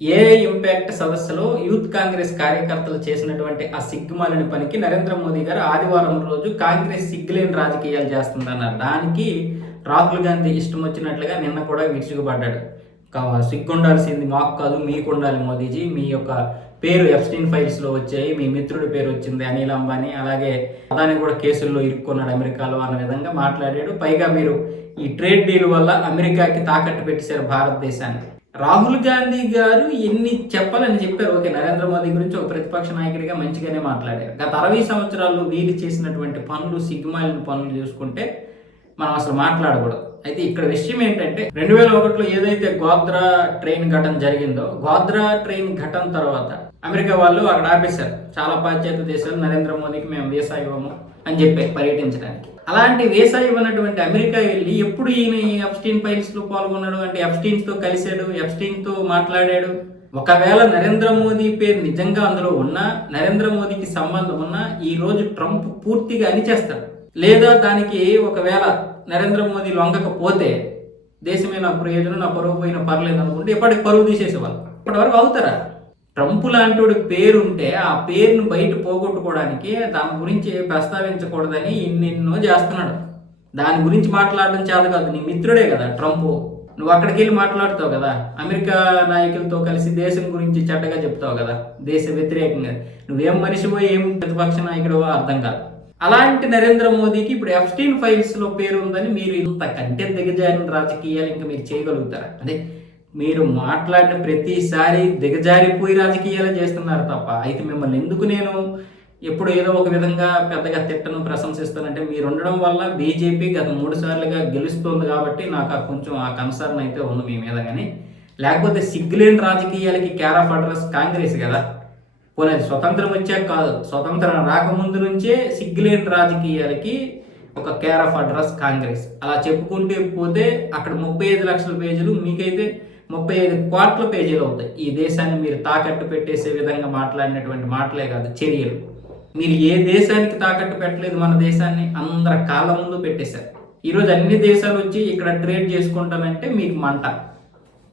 AI impact సదస్సులో youth Congress కార్యకర్తలు చేసినటువంటి ఆ సిగ్గుమాలిన పనికి నరేంద్ర మోదీ గారు ఆదివారం రోజు కాంగ్రెస్ సిగ్గులేని రాజకీయాలు చేస్తుందన్నారు. దానికి రాహుల్ గాంధీ ఇష్టం వచ్చినట్లుగా నిన్న కూడా విరుచుకుపడ్డాడు. సిగ్గుండాల్సింది మాకు కాదు, మీకు ఉండాలి మోదీజీ. మీ యొక్క పేరు ఎఫ్స్టీన్ ఫైల్స్లో వచ్చాయి, మీ మిత్రుడి పేరు వచ్చింది అనిల్ అంబానీ, అలాగే అదాని కూడా కేసుల్లో ఇరుక్కున్నాడు అమెరికాలో అన్న విధంగా మాట్లాడాడు. పైగా మీరు ఈ ట్రేడ్ డీల్ వల్ల అమెరికాకి తాకట్టు పెట్టేశారు భారతదేశాన్ని. రాహుల్ గాంధీ గారు ఎన్ని చెప్పాలని చెప్పారు. ఓకే, నరేంద్ర మోదీ గురించి ఒక ప్రతిపక్ష నాయకుడిగా మంచిగానే మాట్లాడారు. గత 60 సంవత్సరాల్లో వీళ్ళు చేసినటువంటి పనులు, సిగ్గుమాలిన పనులు చూసుకుంటే మనం అసలు మాట్లాడకూడదు. అయితే ఇక్కడ విషయం ఏంటంటే 2001లో ఏదైతే గోద్రా ట్రైన్ ఘటన జరిగిందో, గోద్రా ట్రైన్ ఘటన తర్వాత అమెరికా వాళ్ళు అక్కడ ఆపేశారు. చాలా పాశ్చాత్య దేశాలు నరేంద్ర మోదీకి మేము వీసా ఇవ్వము అని చెప్పి పర్యటించడానికి. అలాంటి వీసా ఇవ్వనటువంటి అమెరికా వెళ్ళి ఎప్పుడు ఈయన ఎఫ్స్టీన్ ఫైల్స్ లో పాల్గొన్నాడు అంటే ఎఫ్స్టీన్ తో కలిశాడు, ఎఫ్స్టీన్ తో మాట్లాడాడు. ఒకవేళ నరేంద్ర మోదీ పేరు నిజంగా అందులో ఉన్నా, నరేంద్ర మోదీకి సంబంధం ఉన్నా ఈ రోజు ట్రంప్ పూర్తిగా అణిచేస్తాడు. లేదా దానికి ఒకవేళ నరేంద్ర మోదీ లొంగకపోతే దేశమే నా ప్రయోజనం, నా పరువు పోయిన పర్లేదు అనుకుంటే ఎప్పటికి పరువు తీసేసేవాళ్ళు. ఇప్పటి వరకు అవుతారా? ట్రంప్ లాంటి పేరుంటే ఆ పేరును బయట పోగొట్టుకోవడానికి దాని గురించి ప్రస్తావించకూడదని ఎన్నెన్నో చేస్తున్నాడు. దాని గురించి మాట్లాడడం చేత కాదు. నీ మిత్రుడే కదా ట్రంప్, నువ్వు అక్కడికి వెళ్ళి మాట్లాడుతావు కదా, అమెరికా నాయకులతో కలిసి దేశం గురించి చెడ్డగా చెప్తావు కదా, దేశ వ్యతిరేకంగా. నువ్వేం మనిషివో ఏం ప్రతిపక్ష నాయకుడివో అర్థం కాదు. అలాంటి నరేంద్ర మోదీకి ఇప్పుడు ఎఫ్స్టీన్ ఫైల్స్ లో పేరు ఉందని మీరు ఇంత కంటే దిగజారిన రాజకీయాలు ఇంకా మీరు చేయగలుగుతారా? అంటే మీరు మాట్లాడిన ప్రతిసారి దిగజారిపోయి రాజకీయాలు చేస్తున్నారు తప్ప. అయితే మిమ్మల్ని ఎందుకు నేను ఎప్పుడు ఏదో ఒక విధంగా పెద్దగా తిట్టను, ప్రశంసిస్తానంటే మీరు ఉండడం వల్ల బీజేపీ గత 3 సార్లుగా గెలుస్తుంది కాబట్టి నాకు కొంచెం ఆ కన్సర్న్ అయితే ఉంది మీ మీద. కానీ లేకపోతే సిగ్గులేని రాజకీయాలకి కేర్ ఆఫ్ అడ్రస్ కాంగ్రెస్ కదా. పోనీ స్వతంత్రం వచ్చాక కాదు, స్వతంత్రం రాకముందు నుంచే సిగ్గులేని రాజకీయాలకి ఒక కేర్ ఆఫ్ అడ్రస్ కాంగ్రెస్. అలా చెప్పుకుంటే పోతే అక్కడ 35 లక్షల పేజీలు, మీకైతే 35 కోట్ల పేజీలు అవుతాయి. ఈ దేశాన్ని మీరు తాకట్టు పెట్టేసే విధంగా మాట్లాడినటువంటి మాటలే కాదు, చర్యలు. మీరు ఏ దేశానికి తాకట్టు పెట్టలేదు, మన దేశాన్ని అందరి కాళ్ళ ముందు పెట్టేశారు. ఈరోజు అన్ని దేశాలు వచ్చి ఇక్కడ ట్రేడ్ చేసుకుంటానంటే మీకు మంట.